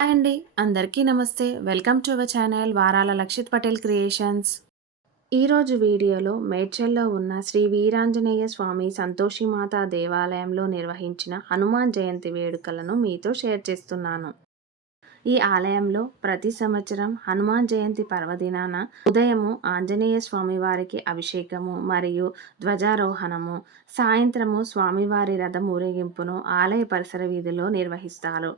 అండి. అందరికీ నమస్తే. వెల్కమ్ టు అవర్ ఛానల్ వారాల లక్షిత్ పటేల్ క్రియేషన్స్. ఈరోజు వీడియోలో మేడ్చల్లో ఉన్న శ్రీ వీరాంజనేయ స్వామి సంతోషిమాత దేవాలయంలో నిర్వహించిన హనుమాన్ జయంతి వేడుకలను మీతో షేర్ చేస్తున్నాను. ఈ ఆలయంలో ప్రతి సంవత్సరం హనుమాన్ జయంతి పర్వదినాన ఉదయము ఆంజనేయ స్వామివారికి అభిషేకము మరియు ధ్వజారోహణము సాయంత్రము స్వామివారి రథం ఊరేగింపును ఆలయ పరిసర వీధిలో నిర్వహిస్తారు.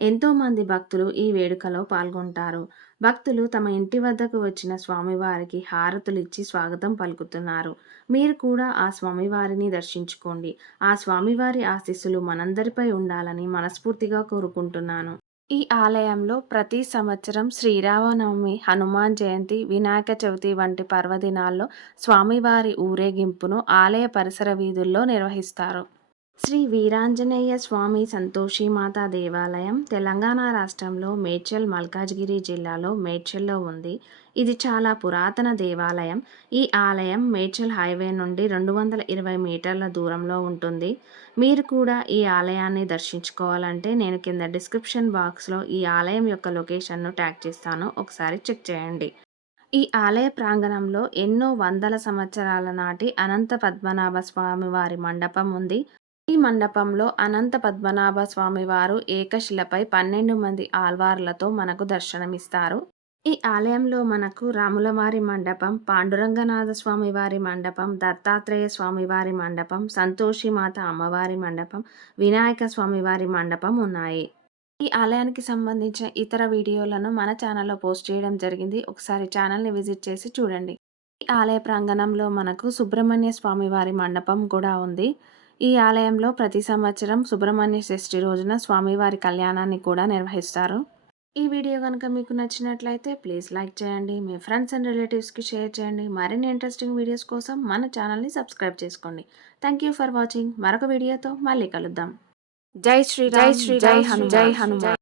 ఎంతోమంది భక్తులు ఈ వేడుకలో పాల్గొంటారు. భక్తులు తమ ఇంటి వద్దకు వచ్చిన స్వామివారికి హారతులు ఇచ్చి స్వాగతం పలుకుతున్నారు. మీరు కూడా ఆ స్వామివారిని దర్శించుకోండి. ఆ స్వామివారి ఆశీస్సులు మనందరిపై ఉండాలని మనస్ఫూర్తిగా కోరుకుంటున్నాను. ఈ ఆలయంలో ప్రతి సంవత్సరం శ్రీరామనవమి హనుమాన్ జయంతి వినాయక చవితి వంటి పర్వదినాల్లో స్వామివారి ఊరేగింపును ఆలయ పరిసర వీధుల్లో నిర్వహిస్తారు. శ్రీ వీరాంజనేయ స్వామి సంతోషిమాత దేవాలయం తెలంగాణ రాష్ట్రంలో మేడ్చల్ మల్కాజ్గిరి జిల్లాలో మేడ్చల్లో ఉంది. ఇది చాలా పురాతన దేవాలయం. ఈ ఆలయం మేడ్చల్ హైవే నుండి రెండు వందల ఇరవై మీటర్ల దూరంలో ఉంటుంది. మీరు కూడా ఈ ఆలయాన్ని దర్శించుకోవాలంటే నేను కింద డిస్క్రిప్షన్ బాక్స్లో ఈ ఆలయం యొక్క లొకేషన్ను ట్యాగ్ చేస్తాను. ఒకసారి చెక్ చేయండి. ఈ ఆలయ ప్రాంగణంలో ఎన్నో వందల సంవత్సరాల నాటి అనంత పద్మనాభ స్వామి వారి మండపం ఉంది. ఈ మండపంలో అనంత పద్మనాభ స్వామివారు ఏకశిలపై పన్నెండు మంది ఆల్వార్లతో మనకు దర్శనమిస్తారు. ఈ ఆలయంలో మనకు రాములవారి మండపం పాండురంగనాథ స్వామివారి మండపం దత్తాత్రేయ స్వామివారి మండపం సంతోషిమాత అమ్మవారి మండపం వినాయక స్వామివారి మండపం ఉన్నాయి. ఈ ఆలయానికి సంబంధించిన ఇతర వీడియోలను మన ఛానల్లో పోస్ట్ చేయడం జరిగింది. ఒకసారి ఛానల్ని విజిట్ చేసి చూడండి. ఈ ఆలయ ప్రాంగణంలో మనకు సుబ్రహ్మణ్య స్వామివారి మండపం కూడా ఉంది. ఈ ఆలయంలో ప్రతి సంవత్సరం సుబ్రహ్మణ్య షష్ఠి రోజున స్వామివారి కళ్యాణాన్ని కూడా నిర్వహిస్తారు. ఈ వీడియో కనుక మీకు నచ్చినట్లయితే ప్లీజ్ లైక్ చేయండి మీ ఫ్రెండ్స్ అండ్ రిలేటివ్స్కి షేర్ చేయండి. మరిన్ని ఇంట్రెస్టింగ్ వీడియోస్ కోసం మన ఛానల్ని సబ్స్క్రైబ్ చేసుకోండి. Thank you for watching. మరొక వీడియోతో మళ్ళీ కలుద్దాం. జై శ్రీ జై శ్రీ జై హను జై హనుమాన్.